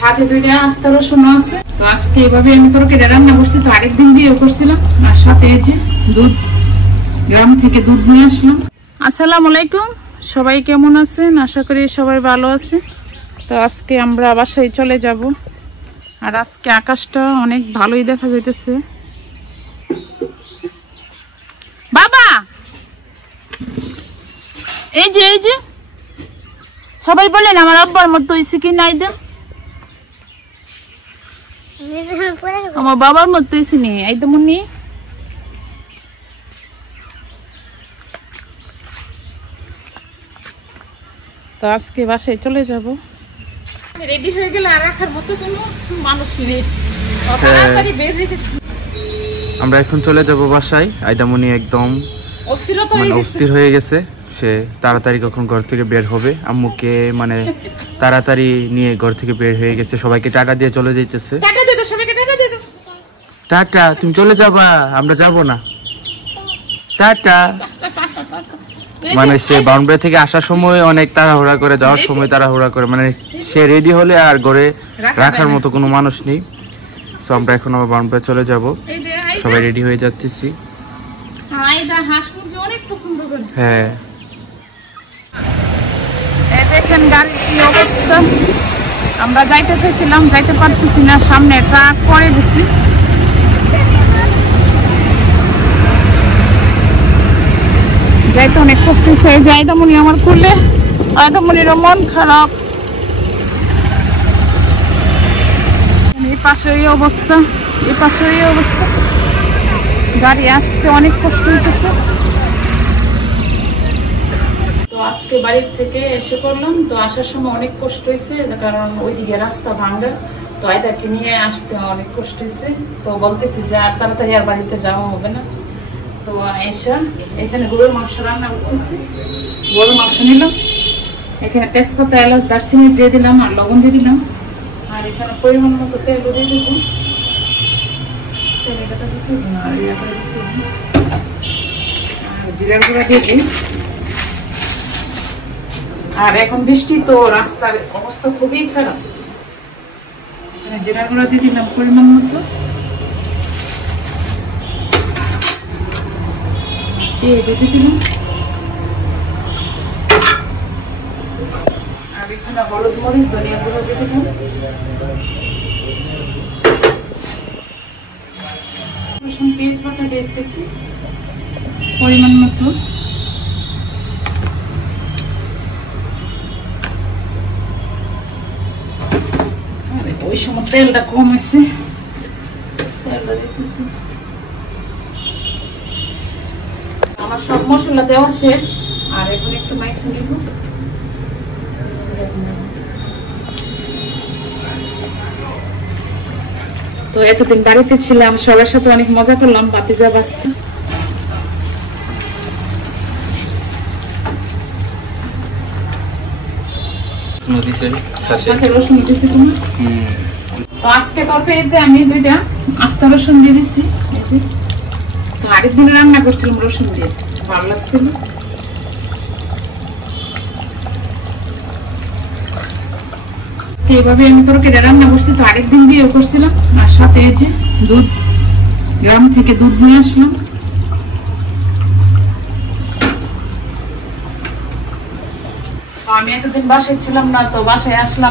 সাথে দুইটা আস্তা রসুন আছে। তো আজকে এইভাবে আমি তরকারি রান্না করছি। তো আরেকদিন দিয়েও করছিলাম। আর সাথে এই যে দুধ, গ্রাম থেকে দুধ নিয়ে আসলাম। আসসালামু আলাইকুম, সবাই কেমন আছেন? আশা করি সবাই ভালো আছে। তো আজকে আমরা বাসায় চলে যাব। আর আজকে আকাশটা অনেক ভালোই দেখা যাইতেছে। বাবা এই যে সবাই বলেন আমার আব্বার মতো হইছে কি নাই দেন, আমার বাবার মতো হইছে নি একদম নি। তো আজকে বাসায় চলে যাব। রেডি হয়ে গেলে আর রাখার মতো কোনো মানুষ নেই। আমরা এখন চলে যাব বাসায়। আইদামনি একদম অস্থির হয়ে গেছে। সে তাড়াতাড়ি কখন ঘর থেকে বের হবে। আম্মুকে মানে তাড়াতাড়ি নিয়ে ঘর থেকে বের হয়ে গেছে। সবাইকে টাটা দিয়ে চলে যাইতেছে। টাটা, তুমি চলে যাবা, আমরা যাব না। টাটা। মানে সে বাউন্ডারি থেকে আসার সময় অনেক তাড়াহুড়া করে, যাওয়ার সময় তাড়াহুড়া করে। মানে সে রেডি হলে আর ঘরে রাখার মতো কোনো মানুষ নেই। সো আমরা এখন আবার বাউন্ডারি চলে যাব। সবাই রেডি হয়ে যাচ্ছি। হ্যাঁ, দেখেন গাড়ির কি অবস্থা। আমরা যাইতে চাইছিলাম, যাইতে পারতেছি না, সামনে ট্রাক পড়ে গেছি। যাইতে অনেক কষ্ট হয়েছে। যাইদামনি আমার খুলে, আইদামনিরও মন খারাপ। এই পাশে এই অবস্থা, এই পাশে এই অবস্থা। গাড়ি আসতে অনেক কষ্ট হইতেছে। তো আজকে বাড়ির থেকে এসে করলাম। তো আসার সময় অনেক কষ্ট হয়েছে, কারণ ওইদিকে রাস্তা ভাঙ্গা। তো আইদাকে নিয়ে আসতে অনেক কষ্ট হয়েছে। তো বলতেছি যে আর তাড়াতাড়ি আর বাড়িতে যাওয়া হবে না। তো এসে এখানে গরুর মাংস রান্না করতেছি। গরুর মাংস নিলাম, এখানে তেজপাতা, এলাচ, দারচিনি দিয়ে দিলাম, আর লবণ দিয়ে দিলাম। আর এখানে পরিমাণ মতো তেল দিয়ে দেবো। আর জিরার গুঁড়া দিয়ে দিই। আর এখন বৃষ্টি, তো রাস্তার অবস্থা খুবই খারাপ। এখানে জিরার গুঁড়া দিয়ে দিলাম পরিমাণ মতো। পেঁয়াজ দিয়ে দিলাম। আর এখানে হলুদ, মরিচ, ধনিয়া গুঁড়ো দিয়ে দিলাম। রসুন, পেঁয়াজ বাটা দিয়ে দিতেছি পরিমাণ মতো। ওই সময় তেলটা কম হয়েছে, তেলটা দিতেছি। আমার সব মশলা দেওয়া শেষ। আর এখন একটু মাইখে নিব। তো এতদিন বাড়িতে ছিলাম, সবার সাথে অনেক মজা করলাম, বাতিজা বাস্তা। রসুন দিয়েছি তুমি। তো আজকে তরকারিতে আমি দুইটা আস্তা রসুন দিয়ে দিচ্ছি। তো আরেকদিন রান্না করছিলাম রসুন দিয়ে, ভালো লাগছিল। এইভাবে আমি তরকারিটা রান্না করছি। তো আরেকদিন দিয়েও করছিলাম। আর সাথে এই যে দুধ, গ্রাম থেকে দুধ নিয়ে আসলাম। আমি এতদিন বাসায় ছিলাম না, তো বাসায় আসলাম।